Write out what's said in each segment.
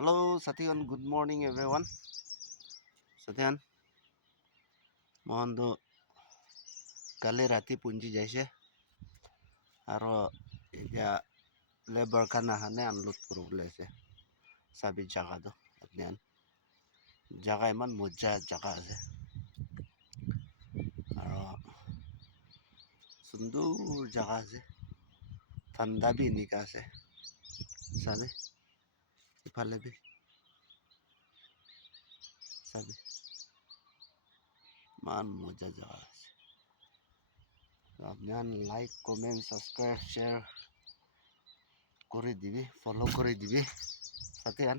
Hello, Satyan. Good morning, everyone. Satyan, mohon kali rati punji jaise, aro ya labor kana hane unload kuru bolese. Sabi jaga do, apnian. Jaga iman moja jaga ase. Aro sundur jaga ase. Thanda bi nika ase. Sabi, ifale bi. Sabi, man moja jaga ase. Apnian like, comment, subscribe, share করে দিবি, follow করে দিবি। Satyan,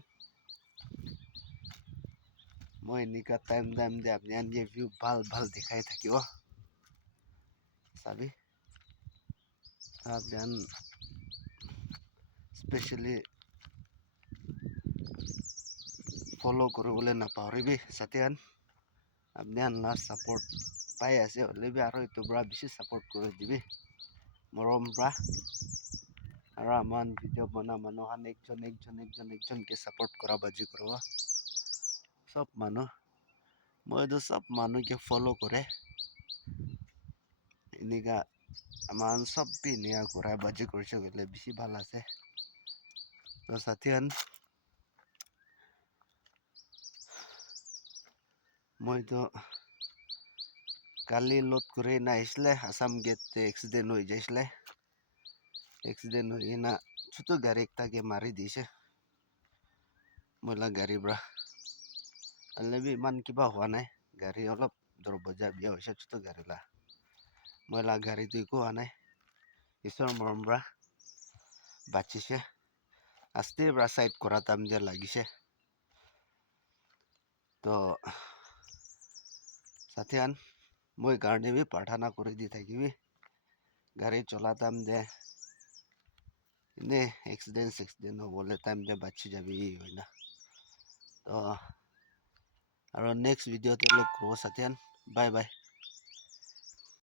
মই এনেকা time দে আপনি যে view ভাল ভাল দেখাই থাকিব চাবি আপনি স্পেচিয়েলি ফলো কৰিবলৈ নাপাহৰিবি Satyan আপনি লাষ্ট ছাপোৰ্ট পাই আছে হ'লে আৰু এইটো পৰা বেছি ছাপোৰ্ট কৰি দিবি মৰম পৰা আৰু আমাৰ ভিডিঅ' বনা মানুহখন একজনকে ছাপোৰ্ট কৰা বাজি কৰিব সব মানুহ মইতো সব মানুহকে ফলো কৰে এনেকা আমাৰ সব এনেকা কৰা বাজি কৰিছে গ'লে বেছি ভাল আছে তো Satyan মইতো কালি লোড কৰি নাহিছিলে আসাম গেটতে এক্সিডেণ্ট হৈ যাইছিলে এক্সিডেণ্ট হৈ না ছোট গাড়ী একটাকে মাৰি দিছে মইলা গাড়ীৰ পৰা অলৰেডি ইমান কিবা হোৱা নাই গাড়ী অলপ দৰবজা বিয়া হৈছে ছোট গাড়ীলা মইলা গাড়ীটো একো হোৱা নাই ঈশ্বৰৰ মৰম পৰা বাচিছে আস্তে পৰা সাইড কৰা টাইম যে লাগিছে তো Satyan মই কাৰণে বি প্ৰাৰ্থনা কৰি দি থাকিবি গাড়ী চলা টাইম যে এনে এক্সিডেণ্ট হ'বলৈ টাইম যে বাচি যাবি হয় না তো আৰু নেক্সট ভিডিঅ'তে লগ কৰিব Satyan বাই বাই